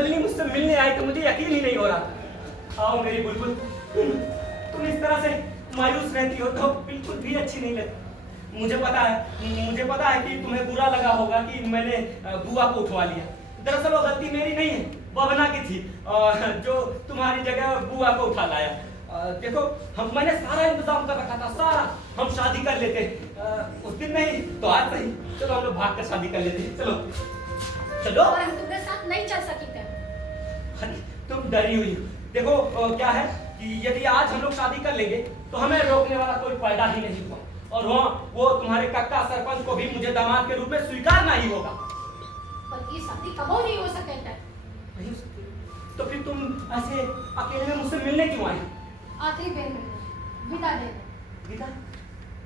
नलिनी मुझसे मिलने आई तो मुझे यकीन ही नहीं हो रहा। आओ मेरी बुलबुल, तुम इस तरह से मायूस रहती हो तो बिल्कुल भी अच्छी नहीं लगती। मुझे पता है कि तुम्हें बुरा लगा होगा कि मैंने बुआ को उठवा लिया। दरअसल वो गलती मेरी नहीं है, बबना की थी, जो तुम्हारी जगह बुआ को उठा लाया। देखो मैंने सारा इंतजाम कर रखा था, सारा। हम शादी कर लेते उस दिन नहीं तो आज नहीं। चलो हम लोग भाग कर शादी कर लेते। चलो चलो। और हम तुम्हारे साथ नहीं चल सकते। तुम डरी हुई हो। देखो क्या है कि यदि आज हम लोग शादी कर लेंगे तो हमें रोकने वाला कोई पैदा ही नहीं हुआ, और वो तुम्हारे कक्का सरपंच को भी मुझे दामाद के रूप में स्वीकारना ही होगा। पर ये शादी कबो नहीं हो सकता। नहीं हो सकती तो फिर तुम ऐसे अकेले में मुझसे मिलने क्यों आई? आखिरी बेर में विदा दे दो। विदा?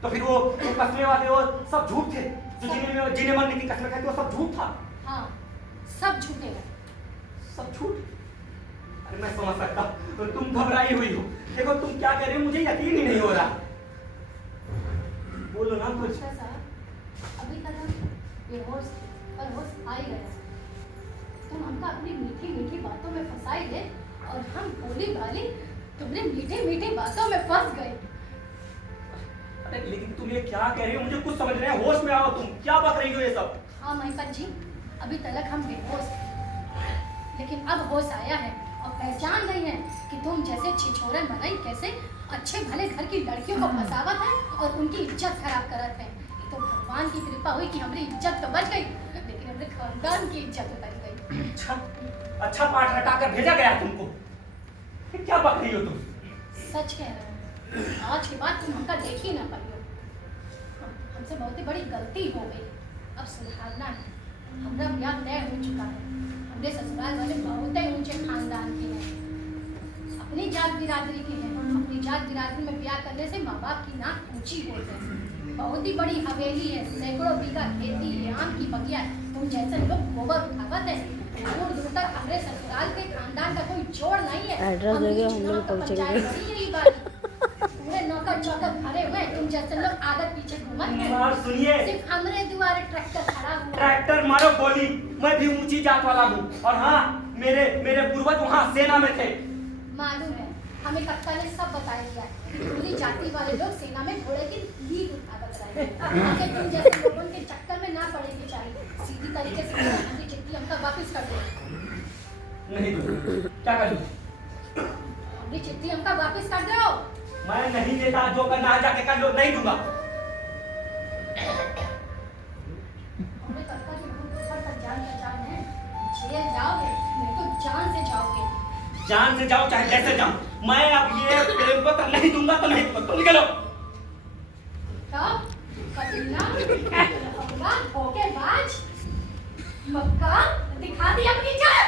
तो फिर वो कसमे वाले वो सब झूठ थे, जो जिन्हें मरने की कसमें खाई थी वो सब झूठ था। हाँ, सब झूठे हैं। सब झूठ? अरे मैं समझ सकता, तो तुम घबराई हुई हो। देखो तुम क्या कह रही हो, मुझे यकीन ही नहीं हो रहा। बोलो ना कुछ। अच्छा साहब, अभी तक हम बेहोश थे और होश आ ही गया। तुम हमका अपनी मीठी मीठी बातों में फंसाई गए और हम भोली भाली तुमने मीठे मीठे बातों में फंस गए। अरे लेकिन तुम ये क्या कह रही हो, मुझे कुछ समझ नहीं है। होश में आओ, तुम क्या बक रही हो ये सब? हाँ महिपत जी, अभी तक हम बेहोश थे, लेकिन अब होश आया है और पहचान गई है कि तुम जैसे छिछोरन बनाई कैसे अच्छे भले घर की लड़कियों को फंसावत है और उनकी इज्जत खराब करत है। ये तो भगवान की कृपा हुई कि हमारी इज्जत तो बच गई, लेकिन हमारे खानदान की इज्जत उतर गई। अच्छा पाठ रटा कर भेजा गया तुमको। क्या बक रही हो तुम? सच कह रहे हो, आज के बाद तुम हमका देख ही ना पाइयो। हमसे बहुत ही बड़ी गलती हो गई, अब सुधारना है। हमारा ब्याह तय हो चुका है। हमने ससुराल वाले बहुत ही ऊंचे खानदान के हैं, अपनी जात बिरादरी के हैं। अपनी जात बिरादरी में ब्याह करने से माँ बाप की नाक ऊंची होती है। बहुत ही बड़ी हवेली है, सैकड़ों बीघा खेती है, आम की बगिया है। तुम जैसे लोग गोबर उठावत है, दूर दूर तक हमारे ससुराल के खानदान का कोई जोड़ नहीं है। एड्रेस दे दो, हम लोग पहुंचेंगे। पूरे नौकर चौकर भरे हुए, तुम जैसे लोग आगे पीछे घूमत हैं। और सुनिए, सिर्फ हमारे द्वारे ट्रैक्टर खड़ा हुआ। ट्रैक्टर मारो गोली, मैं भी ऊंची जात वाला हूँ। और हाँ, मेरे पूर्वज वहाँ सेना में थे। मालूम है, हमें कक्का ने सब बता दिया कि पूरी जाति वाले लोग सेना में घोड़े की लीड उठावत रहे। आगे तुम जैसे लोगों के चक्कर में ना पड़ेगी चाहिए। सीधी तरीके से हमारी चिट्ठी हमका वापस कर दो। नहीं दूँ, क्या करूँ? हमारी चिट्ठी हमका वापस कर दो। मैं नहीं देता, जो करना है जाके कर लो, नहीं दूंगा। हमें कक्का की ऊपर तक जान पहचान है, जेल जाओगे नहीं तो जान से जाओगे। जान से जाओ चाहे जैसे जाओ, मैं अब ये प्रेम पत्र नहीं दूंगा तो नहीं दूंगा। तुम निकलो। कब? कबीला, लफंगा, धोखेबाज, मक्का, दिखा दी अपनी जान।